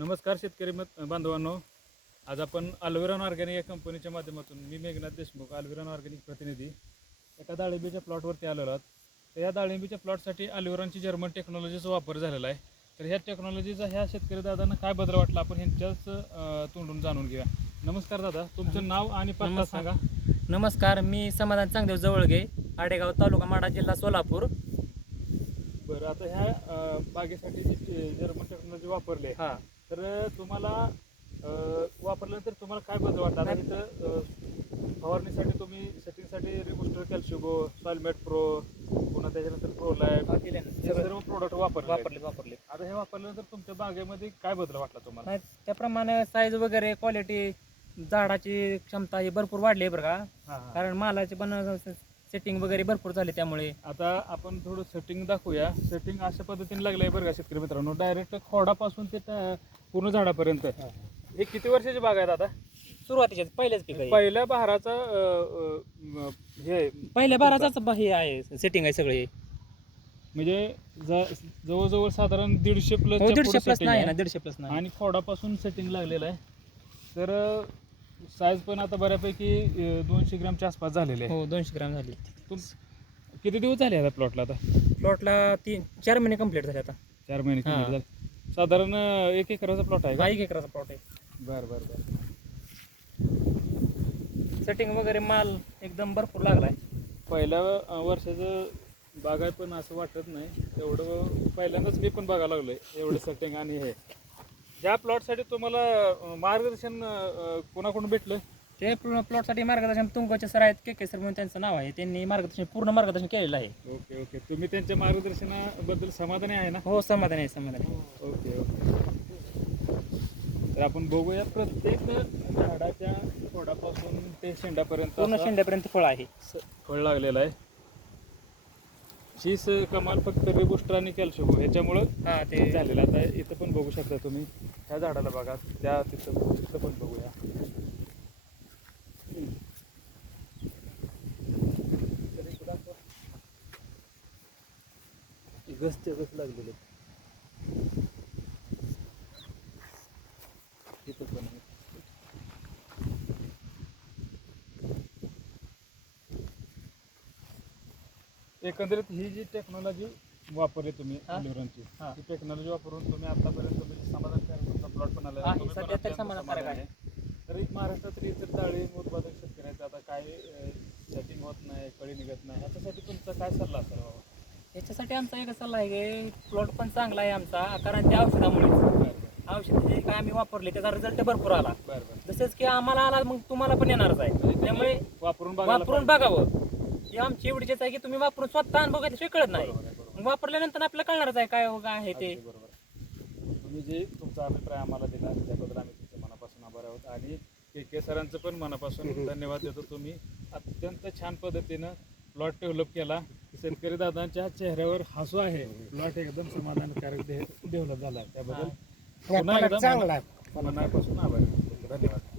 नमस्कार शेतकरी मित- बांधवांनो. आज आपण अल्विरॉन ऑर्गॅनिक या कंपनीच्या माध्यमातून मी मेघनाथ देशमुख अल्विरॉन ऑर्गॅनिक प्रतिनिधी एका डाळिंबीच्या प्लॉटवरती आलेलो आहोत. तर या डाळिंबीच्या प्लॉटसाठी अल्विरॉनची जर्मन टेक्नॉलॉजीचा वापर झालेला आहे. तर ह्या टेक्नॉलॉजीचा ह्या शेतकरी दादांना काय बदल वाटला आपण ह्यांच्याच तोंडून जाणून घेऊया. नमस्कार दादा तुमचं नाव आणि पत्ता. सांगा. नमस्कार मी समाधान चांगदेव जवळगे आडेगाव तालुका माडा जिल्हा सोलापूर. बरं आता ह्या बागेसाठी जी जर्मन टेक्नॉलॉजी वापरली आहे हा. तर तुम्हाला अं, वापरल्यानंतर तुम्हाला काय बदल वाटतं आता इथं अं, फवारणीसाठी तुम्ही सेटिंगसाठी रिबुस्टर कॅल्शिगो सॉलमेट प्रो पुन्हा त्याच्यानंतर प्रो हे सर्व प्रोडक्ट वापरले. वापरले वापरले. आता हे वापरल्यानंतर तुमच्या बागेमध्ये काय बदल वाटला तुम्हाला? नाही, त्याप्रमाणे साईज वगैरे क्वालिटी झाडाची क्षमता ही भरपूर वाढली आहे बरं का. हा, हा. कारण मालाचे पण सेटिंग वगैरे भरपूर झाले त्यामुळे. आता आपण थोडं सेटिंग दाखवूया. सेटिंग अशा पद्धतीने लागलंय बरं का शेतकरी मित्रांनो. डायरेक्ट खोडापासून ते त्या पूर्ण झाडापर्यंत. हे किती वर्षाची बाग आहेत आता? सुरुवातीचे पहिलेच पीक आहे पहिल्या बहाराचा अं, अं, हे पहिल्या बाराचाच ब- हे आहे सेटिंग आहे सगळे. म्हणजे ज- जवळजवळ साधारण दीडशे प्लस हो दीडशे प्लस नाही ना दीडशे प्लस नाही. आणि खोडापासून सेटिंग लागलेलं आहे. तर साईज पण आता बऱ्यापैकी अं, दोनशे ग्रॅमच्या आसपास झालेले आहे. हो दोनशे ग्राम झाले. तुम किती दिवस झाले आता प्लॉटला आता? प्लॉटला तीन चार महिने कंप्लीट झाले आता. चार महिने हा. complete झाले. साधारण अं, एक एकराचा प्लॉट आहे का? एक एकराचा प्लॉट आहे. बरं बरं बरं. सेटिंग वगैरे माल एकदम भरपूर लागलाय. पहिल्या अं, वर्षाचं बागाय पण असं वाटत नाही. एवढं पहिल्यांदाच मी पण बघायला लागलोय. एवढं सेटिंग आणि हे. ज्या प्लॉटसाठी तुम्हाला अं, मार्गदर्शन अं, कोणाकडून भेटलं? ते प्लॉटसाठी मार्गदर्शन तुंगोचे सर आहेत के के सर म्हणून त्यांचं नाव आहे. त्यांनी मार्गदर्शन पूर्ण मार्गदर्शन केलेलं आहे. Okay okay. तुम्ही त्यांच्या मार्गदर्शनाबद्दल समाधानी आहे ना? हो समाधान आहे समाधान आहे. Okay okay. तर आपण बघूया प्रत्येक झाडाच्या खोडापासून ते शेंडापर्यंत पूर्ण असा शेंड्यापर्यंत फळ आहे. स- फळ लागलेलं आहे. शीस कमाल फक्त रिबुस्टर आणि कॅल्शियम ह्याच्यामुळं हा ते झालेलं आता इथं पण बघू शकता तुम्ही. त्या झाडाला बघा त्या तिथं तिथं पण बघूया गसचे गस लागलेले तिथं पण आहे. एकंदरीत ही जी टेक्नॉलॉजी वापरली तुम्ही हा. अलिव्हरनची हा. ही टेक्नॉलॉजी वापरून तुम्ही आतापर्यंत म्हणजे समाधानकारक तुमचा प्लॉट पण आला आहे, तुम्ही पण सध्या तरी अत्यंत समाधानकारक समाधानी आहे. तरी महाराष्ट्रातील इतर डाळिंब उत्पादक शेतकऱ्यांचं आता काय सेटिंग होत नाही कळी निघत नाही. ह्याच्यासाठी तुमचा काय सल्ला असेल बाबा? याच्यासाठी आमचा एक सल्ला आहे की प्लॉट पण चांगला आहे आमचा कारण त्या औषधामुळे बरं औषध जे काय आम्ही वापरले त्याचा रिझल्ट भरपूर आला. बरं बरं. तसेच की आम्हाला आला मग तुम्हाला पण येणारच आहे. त्यामुळे वापरून बघायला वापरून पाहिजे. बघावं. ही आमची एवढीच आहे की तुम्ही वापरून स्वतः अनुभव घेतल्याशिवाय कळत नाही. बरोबर आहे, बरोबर मग वापरल्यानंतर आपल्याला कळणारच आहे काय हो काय आहे ते. अगदी बरोबर. तुम्ही जे तुमचा अभिप्राय आम्हाला दिला त्याबद्दल आम्ही तुमच्या मनापासून आभार आहोत. आणि के के सरांचं पण मनापासून धन्यवाद देतो. तुम्ही अत्यंत छान पद्धतीनं प्लॉट डेव्हलप केला. शेतकरी दादांच्या चेहऱ्यावर हसू आहे. प्लॉट एकदम समाधानकारक डेव्हलप झाला. त्याबद्दल पुन्हा एकदा चांगला. आहे मनापासून आभार. धन्यवाद.